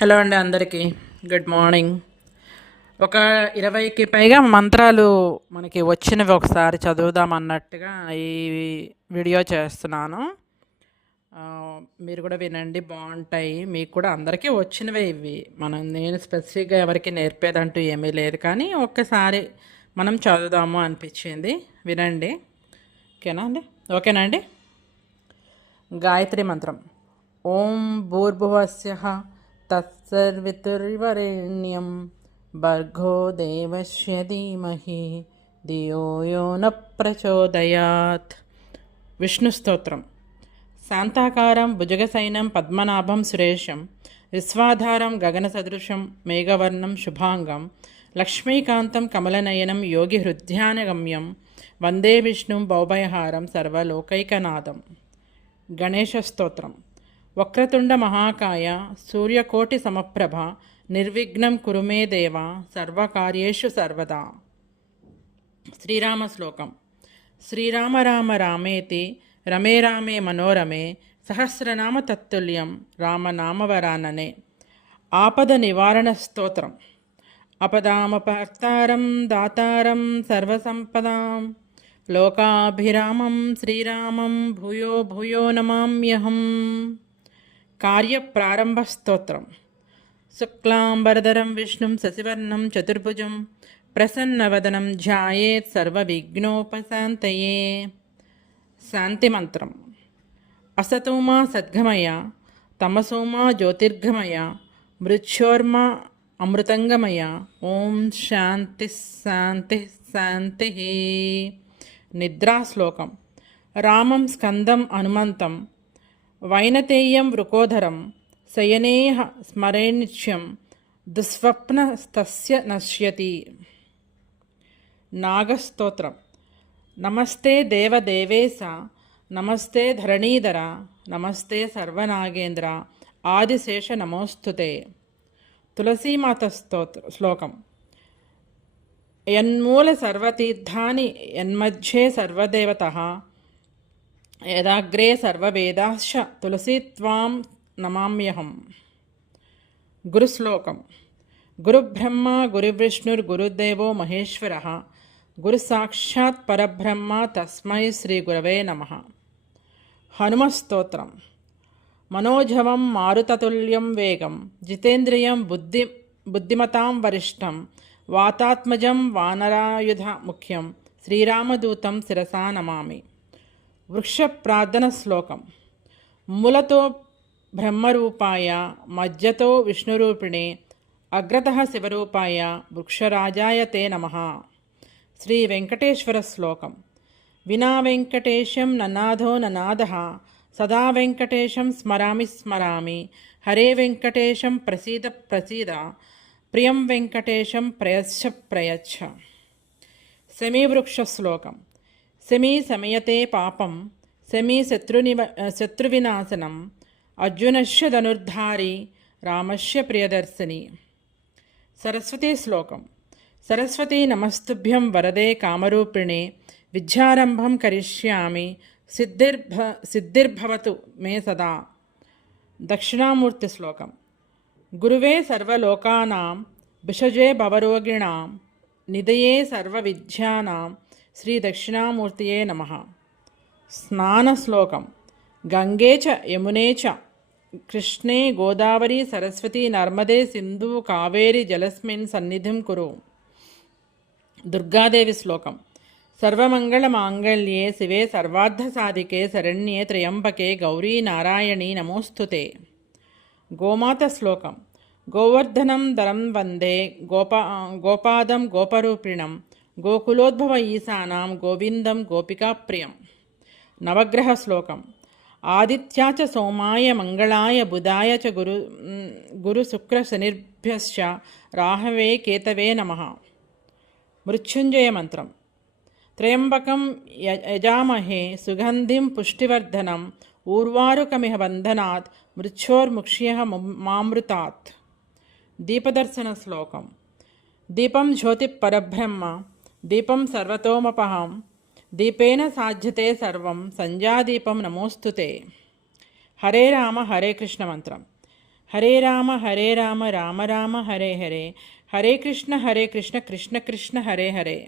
Hello అండి, అందరికీ good morning. ఒక 20కి పైగా మంత్రాలు మనకి వచ్చినవి ఒకసారి చదువుదాం అన్నట్టుగా ఈ వీడియో చేస్తున్నాను. ఆ, మీరు కూడా వినండి, బాగుంటాయి. మీకు కూడా అందరికీ వచ్చినవే ఇవి. నేను స్పెసిఫిక్గా ఎవరికి నేర్పేదంటూ ఏమీ లేదు, కానీ ఒక్కసారి మనం చదువుదాము అనిపించింది. వినండి. ఓకేనా అండి? ఓకేనా అండి? గాయత్రి మంత్రం. ఓం భూర్భువస్యః తత్సర్వితుర్వరేణ్యం భర్గో దేవస్య ధీమహి ధియో యో న ప్రచోదయాత్. విష్ణు స్తోత్రం. శాంతాకారం భుజగసైనం పద్మనాభం సురేశం విశ్వాధారం గగన సదృశం మేఘవర్ణం శుభాంగం లక్ష్మీకాంతం కమలనయనం యోగి హృద్యానగమ్యం వందే విష్ణుం భౌభయహారం సర్వలోకైకనాథం. గణేశ స్తోత్రం. వక్రతుండ మహాకాయ సూర్యకోటి సమప్రభ నిర్విఘ్నం కురు మే దేవ సర్వకార్యేషు సర్వదా. శ్రీరామ శ్లోకం. శ్రీరామ రామ రామేతి రమే రామే మనోరమే సహస్రనామ తత్తుల్యం రామనామవరాననే. ఆపద నివారణ స్తోత్రం. అపదామపర్తారం దాతారం సర్వసంపదాం లోకాభిరామం శ్రీరామం భూయో భూయో నమామ్యహం. కార్యప్రారంభ స్తోత్రం. శుక్లాంబరధరం విష్ణుం శశివర్ణం చతుర్భుజం ప్రసన్నవదనం ధ్యాయేత్ సర్వవిఘ్నోపశాంతయే. శాంతి మంత్రం. అసతోమా సద్గమయ తమసోమా జ్యోతిర్గమయ మృత్యోర్మా అమృతంగమయ. ఓం శాంతి శాంతి శాంతి. నిద్రా శ్లోకం. రామం స్కందం హనుమంతం వైనతేయం వృకోధరం శయనేహ స్మరేనిత్యం దుస్వప్నస్తస్య నశ్యతి. నాగస్తోత్రం. నమస్తే దేవదేవేశ నమస్తే ధరణీధర నమస్తే సర్వనాగేంద్ర ఆదిశేష నమోస్తుతే. తులసీమాత శ్లోకం. యన్మూల సర్వతీర్థాని యన్మధ్యే సర్వదేవతః యదాగ్రే సర్వవేదాశ్చ తులసీత్వాం నమామ్యహం. గురుశ్లోకం. గురుబ్రహ్మ గురువిష్ణుర్గురుదేవో మహేశ్వరః గురుసాక్షాత్ పరబ్రహ్మ తస్మై శ్రీ గురవే నమః. హనుమస్తోత్రం. మనోజవం మారుతతుల్యం వేగం జితేంద్రియం బుద్ధిమతాం వరిష్టం వాతాత్మజం వానరాయుధ ముఖ్యం శ్రీరామదూతం శిరసా నమామి. వృక్ష ప్రార్థన శ్లోకం. మూలతో బ్రహ్మరూపాయ మధ్యతో విష్ణురూపిణే అగ్రతః శివరూపాయ వృక్షరాజాయ తే నమః. శ్రీ వెంకటేశ్వర శ్లోకం. వినా వెంకటేశం ననాథో ననాదః సదా వెంకటేశం స్మరామి స్మరామి హరే వెంకటేశం ప్రసీద ప్రసీద ప్రియం వెంకటేశం ప్రయచ్ఛ ప్రయచ్ఛ. శమీవృక్ష శ్లోకం. శమీ శమయతే పాపం శమీ శత్రువినాశనం అర్జునస్య ధనుర్ధారి రామస్య ప్రియదర్శిని. సరస్వతీ శ్లోకం. సరస్వతీ నమస్తుభ్యం వరదే కామరూపిణే విద్యారంభం కరిష్యామి సిద్ధిర్భవతు మే సదా. దక్షిణామూర్తి శ్లోకం. గురువే సర్వలోకానాం భిషజే భవరోగిణాం నిదయే సర్వవిద్యానాం శ్రీ దక్షిణామూర్తియే నమః. స్నాన శ్లోకం. గంగే చ యమునే చ కృష్ణే గోదావరి సరస్వతి నర్మదే సింధు కావేరి జలస్మిన్ సన్నిధిం కురు. దుర్గాదేవి శ్లోకం. సర్వమంగళమాంగళ్యే శివే సర్వార్థసాధికే శరణ్యే త్రయంబకే గౌరీ నారాయణీ నమోస్తుతే. గోమాత శ్లోకం. గోవర్ధనం దరం వందే గోపాదం గోపరూపిణం గోకులోద్భవ ఈశానాం గోవిందం గోపికాప్రియం. నవగ్రహ శ్లోకం. ఆదిత్యా చ సోమాయ మంగళాయ బుధాయ చ గురు శుక్ర శనిభ్యశ్చ రాహవే కేతవే నమః. మృత్యుంజయ మంత్రం. త్రయంబకం యజామహే సుగంధిం పుష్టివర్ధనం ఊర్వారుకమిహ బంధనాత్ మృత్యోర్ముక్ష్యః మామృతాత్. దీపదర్శన శ్లోకం. దీపం జ్యోతి పరబ్రహ్మ దీపం సర్వతోమపహం దీపేన సాధ్యతే సర్వం సంధ్యాదీపం నమోస్తుతే. హరే రామ హరే కృష్ణ మంత్రం. హరే రామ రామ రామ హరే హరే, హరే కృష్ణ కృష్ణ కృష్ణ హరే హరే.